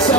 C'est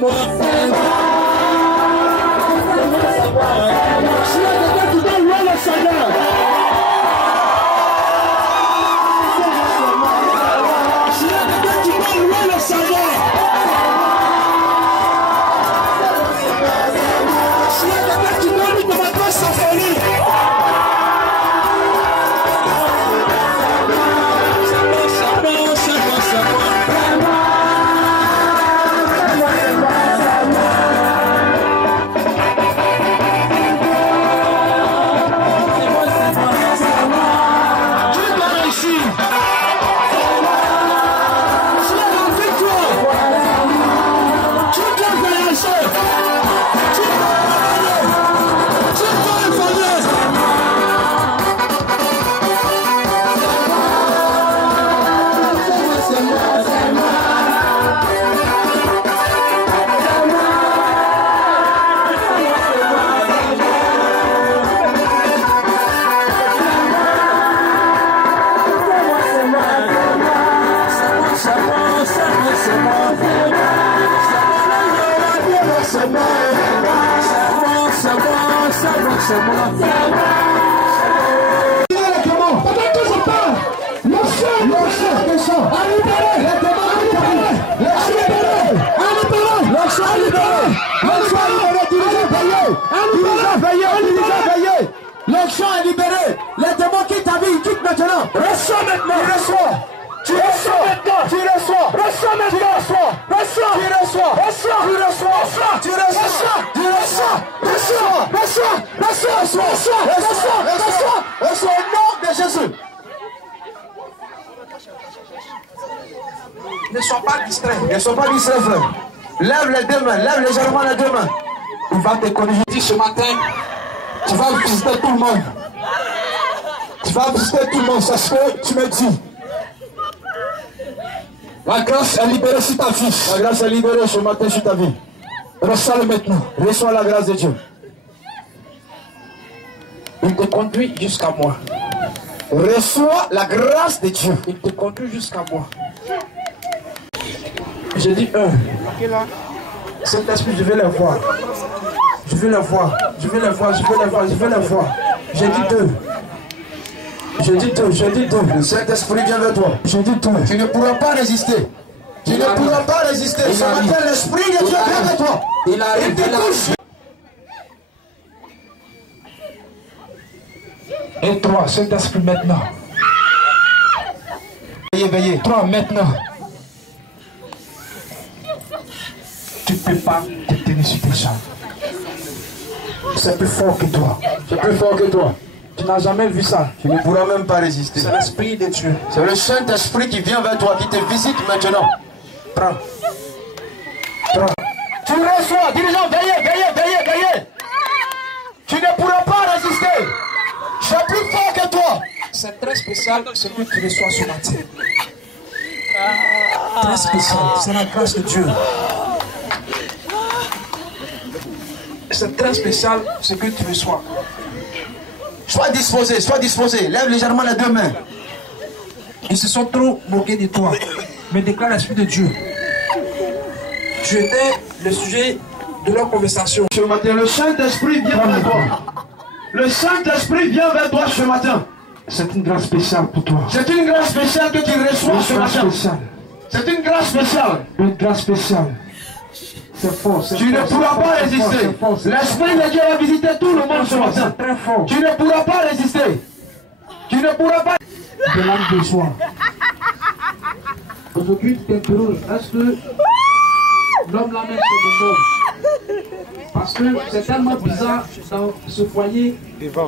moi. Si il y a quelqu'un qui doit louer le Seigneur, s'il y a quelqu'un qui doit louer le Seigneur, s'il y a quelqu'un qui doit lui demander sa folie, c'est moi. Pendant que je parle, le chien des champs, à libérer, les démons à libérer, à libérer, le chien à libérer, veillez, le chien à libérer, les démons qui t'habillent, quitte maintenant, reçois maintenant, tu reçois maintenant, tu reçois au nom de Jésus. Ne sois pas distrait, frère. Lève les deux mains, lève légèrement les deux mains. Il va te corriger. Ce matin, tu vas visiter tout le monde. C'est ce que tu me dis. La grâce est libérée sur ta vie. La grâce est libérée ce matin sur ta vie. Reçois-le maintenant. Reçois la grâce de Dieu. Il te conduit jusqu'à moi. Reçois la grâce de Dieu. Il te conduit jusqu'à moi. J'ai dit un. Saint-Esprit, je vais le voir. Je vais le voir. Je vais le voir. Je vais le voir. Je vais le voir. J'ai dit deux. J'ai dit deux. J'ai dit deux. Le Saint-Esprit vient vers toi. J'ai dit deux. Tu ne pourras pas résister. Tu ne pourras pas résister. Ce matin, l'Esprit de Dieu vient vers toi. Il arrive. Il te touche. Et trois, Saint-Esprit maintenant. Veillez, veillez. Trois maintenant. Tu ne peux pas te tenir sur tes jambes. C'est plus fort que toi. C'est plus fort que toi. Tu n'as jamais vu ça. Tu ne pourras même pas résister. C'est l'Esprit de Dieu. C'est le Saint-Esprit qui vient vers toi, qui te visite maintenant. Prends. Prends. Tu reçois. Dirigeant, veillez, veillez, veillez, veillez. Tu ne pourras pas résister. C'est plus fort que toi. C'est très spécial ce que tu reçois ce matin. Très spécial. C'est la grâce de Dieu. C'est très spécial ce que tu reçois. Sois disposé, lève légèrement les deux mains. Ils se sont trop moqués de toi. Mais déclare l'Esprit de Dieu. Tu étais le sujet de leur conversation. Ce matin, le Saint-Esprit vient vers toi. Le Saint-Esprit vient vers toi ce matin. C'est une grâce spéciale pour toi. C'est une grâce spéciale que tu reçois ce matin. C'est une grâce spéciale. Une grâce spéciale. C'est fort. Tu ne pourras pas résister. L'Esprit de Dieu va visiter tout le monde ce matin. Très fort. Tu ne pourras pas résister. Tu ne pourras pas. De l'âme de soi. Aujourd'hui, tu t'interroges. Est-ce que l'homme l'amène sur le homme? Parce que c'est tellement bizarre dans ce foyer que ça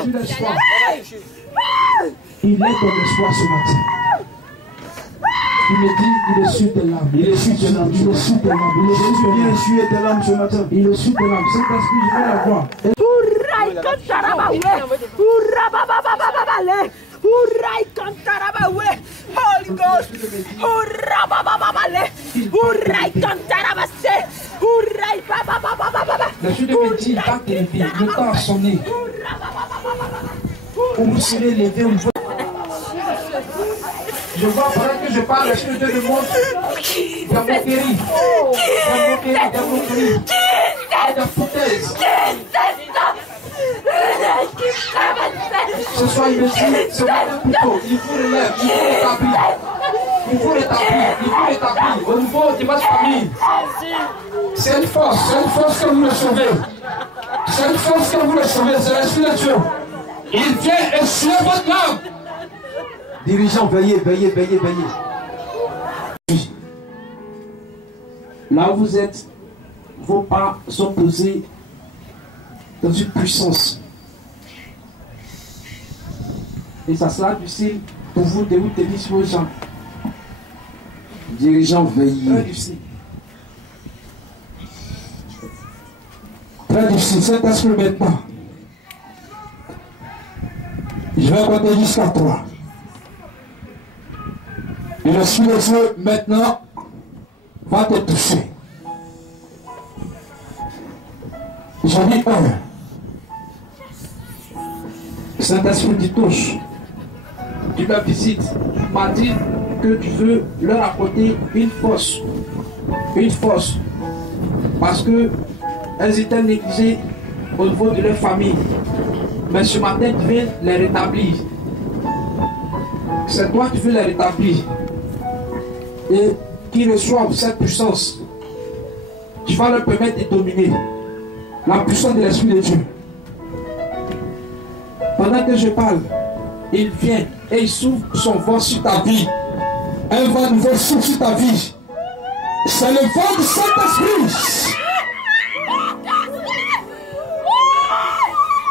fait de l'espoir. Il est ton espoir ce matin. Il me dit, il est sur tes larmes. Il est sur tes larmes. Il est sur tes larmes. Il est sur tes larmes ce matin. Il est sur tes larmes. Saint-Esprit, je vais la voir. Holy Ghost, La suite de me dit, pas te lever, le temps a sonné. Vous serez levé, on voit. Je vois pendant que je parle, la suite de me montre. Il y a moquerie. Il y a moquerie. Il y a foutaise. Ce soir, il me dit, c'est un couteau. Il faut le lève, il faut l'établir. Il faut l'établir. Au niveau de votre famille. C'est une force que vous le sauvez. C'est une force que vous le sauvez, c'est l'Esprit de Dieu. Il vient essuyer votre âme. Dirigeant, veillez, veillez, veillez, veillez. Là où vous êtes, vos pas sont posés dans une puissance. Et ça sera difficile pour vous de vous tenir sur vos jambes. Dirigeant, Très veillez. difficile. Très difficile. Saint-Esprit maintenant. Je vais compter jusqu'à 3. Et l'Esprit de Dieu maintenant va te toucher. J'en ai un. Saint-Esprit te touche. Tu la visites. Tu m'as dit que tu veux leur apporter une force. Une force. Parce que elles étaient négligées au niveau de leur famille. Mais ce matin, tu viens les rétablir. C'est toi qui veux les rétablir. Et qui reçoivent cette puissance. Tu vas leur permettre de dominer. La puissance de l'Esprit de Dieu. Pendant que je parle, il vient et il s'ouvre son vent sur ta vie. Un vent nouveau s'ouvre sur ta vie. C'est le vent du Saint-Esprit.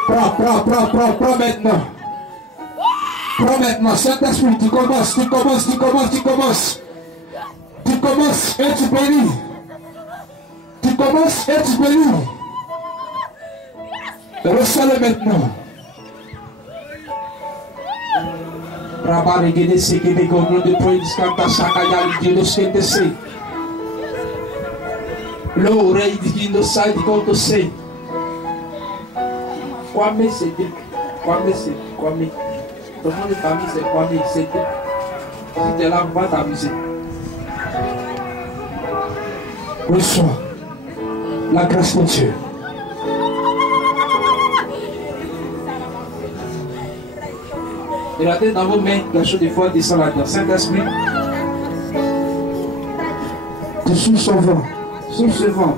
Prends maintenant. Prends maintenant. Saint-Esprit, tu commences. Tu commences et tu bénis. Tu commences et tu bénis. Reçois-le maintenant. Rabba regede seke de gono de proïdis kanta sakaya lidiendo skente se. Lo rei digindo sai di conto se. Kwame Cédric. Kwame. Ton nom de famille c'est Kwame Cédric. Si tu es là, va t'amuser. Reçois la grâce de Dieu. Et la tête dans vos mains, la chose des fois descend là-dedans. Saint-Esprit, Tu souffles son vent. sous ce vent,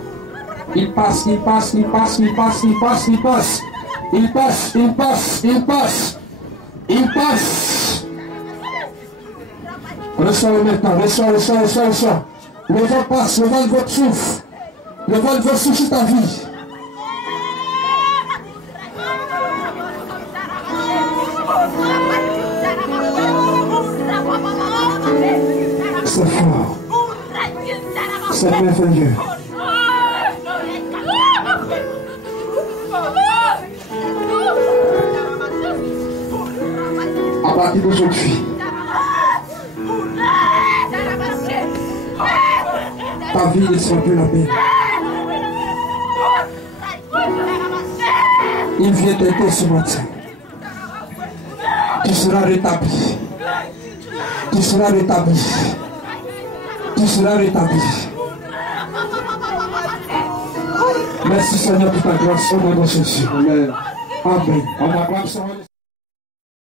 il passe, il passe, il passe, il passe, il passe, il passe. Il passe, il passe, il passe. Il passe. Reçois le maintenant, reçois. Le vent passe, le vent de votre souffle. Le vent de votre souffle sur ta vie. C'est fort. C'est merveilleux. À partir d'aujourd'hui, ta vie ne sera plus la même. Il vient t'aider ce matin. Tu seras rétabli. Tu seras rétabli. Tu seras rétabli. Merci Seigneur pour ta grâce au nom de Jésus. Amen. Amen. On acclame son nom.